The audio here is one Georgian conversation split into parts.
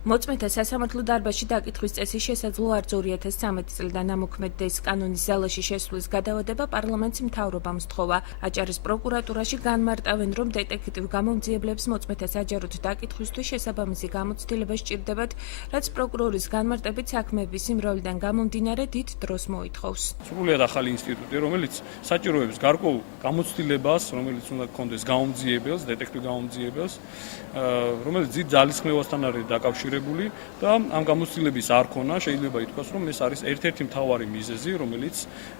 მოწმეთა სასამართლო დარბაზში დაკითხვის წესის შესაძლო არ 2013 წლიდან ამოქმედდეს კანონის ზალაში შესვლის გადავადება პარლამენტის მთავრობამ სთხოვა. აჭარის პროკურატურაში განმარტავენ, რომ დეტექტივ გამომძიებლებს მოწმეთა საჯაროდ დაკითხვისთვის შესაბამისი გამოცდილება სჭირდებათ, რაც პროკურორის განმარტებით საქმეების სიმრავლიდან გამომდინარე დიდ დროს მოითხოვს. სრულიად ახალი ინსტიტუტი, რომელიც საჭიროებს გარკვეულ გამოცდილებას, რომელიც უნდა გქონდეს გამომძიებელს, დეტექტივ გამომძიებელს, რომელიც დიდ ძალისხმევასთან არის დაკავშირებული და ამ გამოცდილების არ ქონა შეიძლება ითქვას, რომ ეს არის ერთ-ერთი მთავარი მიზეზი, რომელიც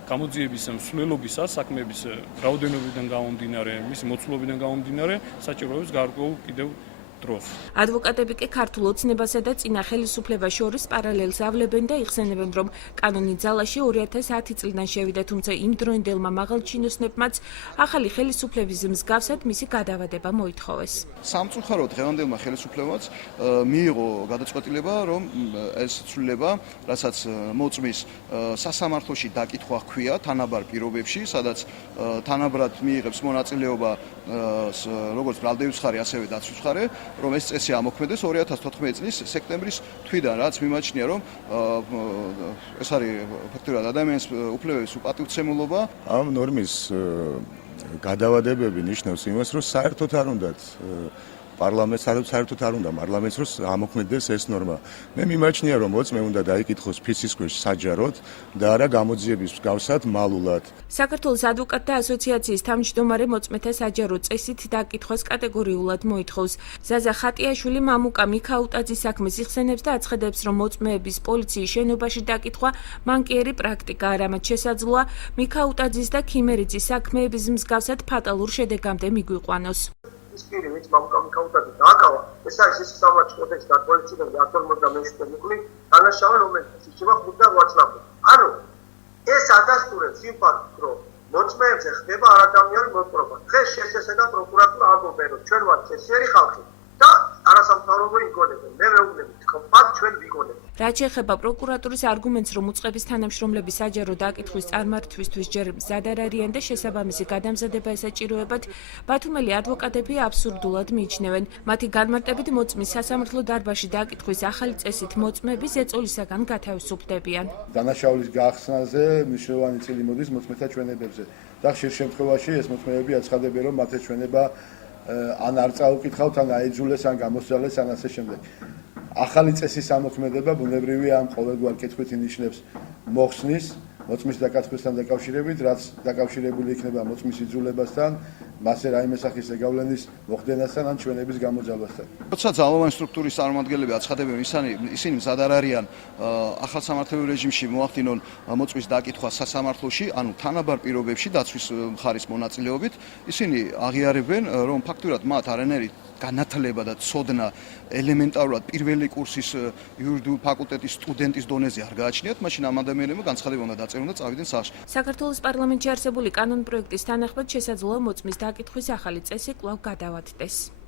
გამოძიების მსვლელობისას საქმეების რაოდენობიდან გამომდინარე, მისი მოცულობიდან გამომდინარე საჭიროებს გარკვეულ კიდევ დროს. ადვოკატები კი ქართულ ოცნებასა და წინა ხელისუფლებას შორის პარალელს ავლებენ და იხსენებენ, რომ კანონის ზალაში 2010 წლიდან შევიდა, თუმცა იმ დროინდელმა მაღალჩინოსნებმაც ახალი ხელისუფლების მსგავსად მისი გადავადება მოითხოვეს. სამწუხაროდ დღევანდელმა ხელისუფლებამ მიიღო გადაწყვეტილება, რომ ეს ცვლილება, რასაც მოწმის სასამართლოში დაკითხვა ჰქვია თანაბარ პირობებში, სადაც თანაბრად მიიღებს მონაწილეობა როგორც ბრალდევის მხარე, ასევე დაცვის მხარე, რომ ეს წესი ამოქმედდეს 2014 წლის სექტემბრის თვიდან, რაც მიმაჩნია, რომ ეს არის ფაქტობრივად ადამიანის უფლებების უპატივცემულობა. ამ ნორმის გადავადებები ნიშნავს იმას, რომ საერთოდ არ უნდათ პარლამენტს რომ ამოქმედდეს ეს ნორმა. მე მიმაჩნია, რომ მოწმე უნდა დაიკითხოს ფიცის ქვეშ საჯაროდ და არა გამოძიების მსგავსად მალულად. საქართველოს ადვოკატთა ასოციაციის თავმჯდომარე მოწმეთა საჯარო წესით დაკითხვას კატეგორიულად მოითხოვს. ზაზა ხატიაშვილი მამუკა მიქაუტაძის საქმეს იხსენებს და აცხადებს, რომ მოწმეების პოლიციის შენობაში დაკითხვა მანკიერი პრაქტიკა არ ამათ შესაძლოა მიქაუტაძის და ქიმერიძის საქმეების მსგავსად ფატალურ შედეგამდე მიგვიყვანოს. Spiri, which Mamka Mikauta Dakawa, the size is so much for the start policy and the actual Modamesh, and a shower of Sichiva Buddha watch number. Anu, es Adastur, Simpat Pro, Motsmans, Neva Adamian Motroba, Fresh Sesena Procurator Arbobero, Chelvat, Seri Halki, Arasam Taro in Golden, never compact 12 Golden. რაც შეეხება პროკურატურის არგუმენტს, რომ უწყების თანამშრომლები საჯარო დაკითხვის წარმართვისთვის ჯერ მზად არ არიან და შესაბამისი გადამზადება ესაჭიროებათ, ბათუმელი ადვოკატები აბსურდულად მიიჩნევენ. მათი განმარტებით მოწმის სასამართლო დარბაზში დაკითხვის ახალი წესით მოწმეები ზეწოლისაგან გათავისუფლდებიან. დანაშაულის გახსნაზე მნიშვნელოვანი წილი მოდის მოწმეთა ჩვენებებზე. და ხშირ შემთხვევაში ეს მოწმეები აცხადებენ, რომ მათი ჩვენება ან არ წაუკითხავთ, ან აიძულეს, ან გამოსცალეს, ან ასე შემდეგ. ახალი წესის ამოქმედება ბუნებრივია ამ ყოველგვარ კითხვით ინიშნებს მოხსნის მოწმის დაკითხვასთან დაკავშირებით, რაც დაკავშირებული იქნება მოწმის იძულებასთან, მასე რაიმე სახის ზეგავლენის მოხდენასთან ან ჩვენების გამოძალვასთან. როცა ძალოვანი სტრუქტურის წარმომადგენლები აცხადებენ, ისინი მზად არ არიან ახალ სამართლებრივ რეჟიმში მოახდინონ მოწმის დაკითხვა სასამართლოში, ანუ თანაბარ პირობებში დაცვის მხარის მონაწილეობით, ისინი აღიარებენ, რომ ფაქტურად მათ არანაირი განათლება და ცოდნა ელემენტარულად პირველი კურსის იურიდიულ ფაკულტეტის სტუდენტის დონეზე არ გააჩნიათ, მაშინ ამ ადამიანებმა განცხადება უნდა დაწერონ და წავიდნენ სახლში. საქართველოს პარლამენტში არსებული კანონ პროექტის თანახმად შესაძლოა მოწმის დაკითხვის ახალი წესი კვლავ გადავადდეს.